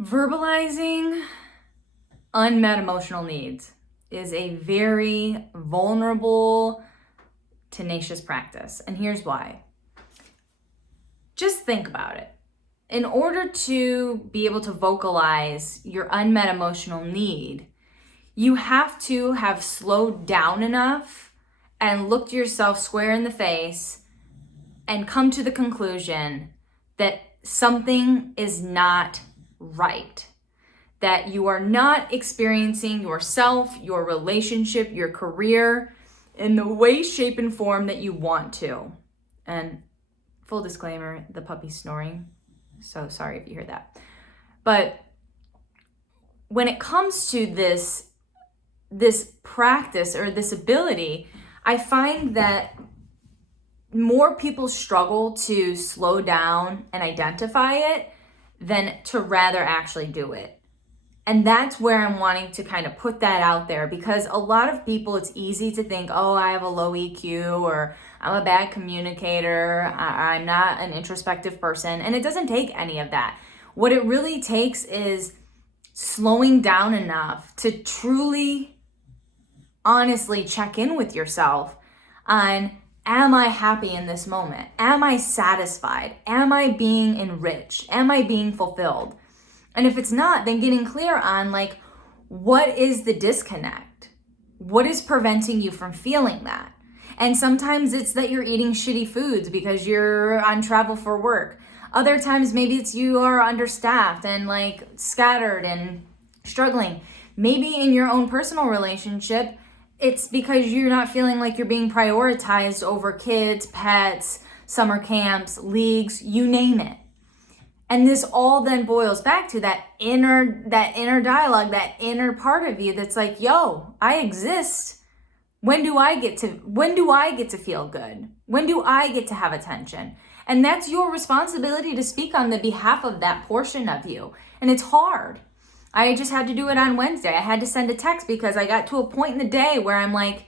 Verbalizing unmet emotional needs is a very vulnerable, tenacious practice. And here's why. Just think about it. In order to be able to vocalize your unmet emotional need, you have to have slowed down enough and looked yourself square in the face and come to the conclusion that something is not right. That you are not experiencing yourself, your relationship, your career in the way, shape, and form that you want to. And full disclaimer, the puppy's snoring. So sorry if you hear that. But when it comes to this practice or this ability, I find that more people struggle to slow down and identify it than to rather actually do it. And that's where I'm wanting to kind of put that out there, because a lot of people, it's easy to think, oh, I have a low EQ, or I'm a bad communicator, I'm not an introspective person. And it doesn't take any of that. What it really takes is slowing down enough to truly, honestly check in with yourself on, am I happy in this moment? Am I satisfied? Am I being enriched? Am I being fulfilled? And if it's not, then getting clear on what is the disconnect? What is preventing you from feeling that? And sometimes it's that you're eating shitty foods because you're on travel for work. Other times, maybe it's you are understaffed and scattered and struggling. Maybe in your own personal relationship, it's because you're not feeling like you're being prioritized over kids, pets, summer camps, leagues, you name it. And this all then boils back to that inner dialogue, that inner part of you that's like, yo, I exist. When do I get to feel good? When do I get to have attention? And that's your responsibility to speak on the behalf of that portion of you. And it's hard. I just had to do it on Wednesday. I had to send a text because I got to a point in the day where I'm like,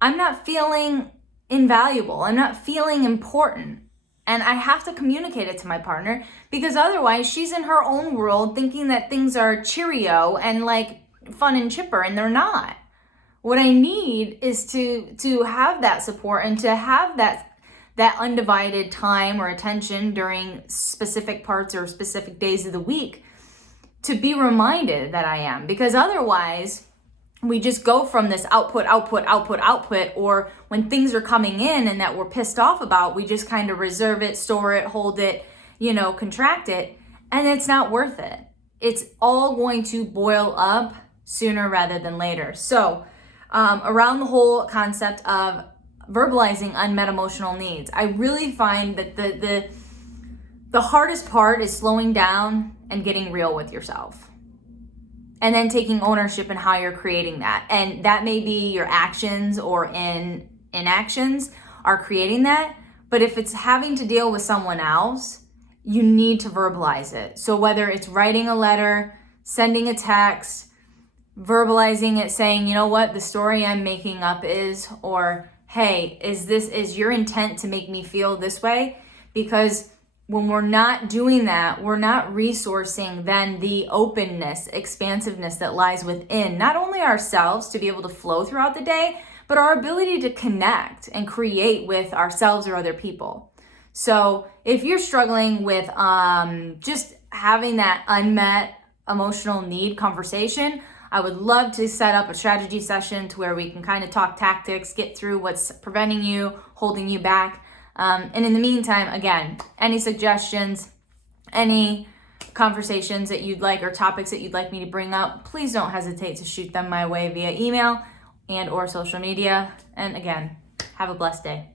I'm not feeling invaluable. I'm not feeling important. And I have to communicate it to my partner, because otherwise she's in her own world thinking that things are Cheerio and fun and chipper, and they're not. What I need is to have that support and to have that undivided time or attention during specific parts or specific days of the week to be reminded that I am. Because otherwise we just go from this output, or when things are coming in and that we're pissed off about, we just kind of reserve it, store it, hold it, contract it, and it's not worth it. It's all going to boil up sooner rather than later. So around the whole concept of verbalizing unmet emotional needs, I really find that the hardest part is slowing down and getting real with yourself. And then taking ownership in how you're creating that. And that may be your actions or inactions are creating that. But if it's having to deal with someone else, you need to verbalize it. So whether it's writing a letter, sending a text, verbalizing it, saying, you know what, the story I'm making up is, or, hey, is your intent to make me feel this way? Because when we're not doing that, we're not resourcing then the openness, expansiveness that lies within not only ourselves to be able to flow throughout the day, but our ability to connect and create with ourselves or other people. So if you're struggling with just having that unmet emotional need conversation, I would love to set up a strategy session to where we can kind of talk tactics, get through what's preventing you, holding you back. And in the meantime, again, any suggestions, any conversations that you'd like or topics that you'd like me to bring up, please don't hesitate to shoot them my way via email and or social media. And again, have a blessed day.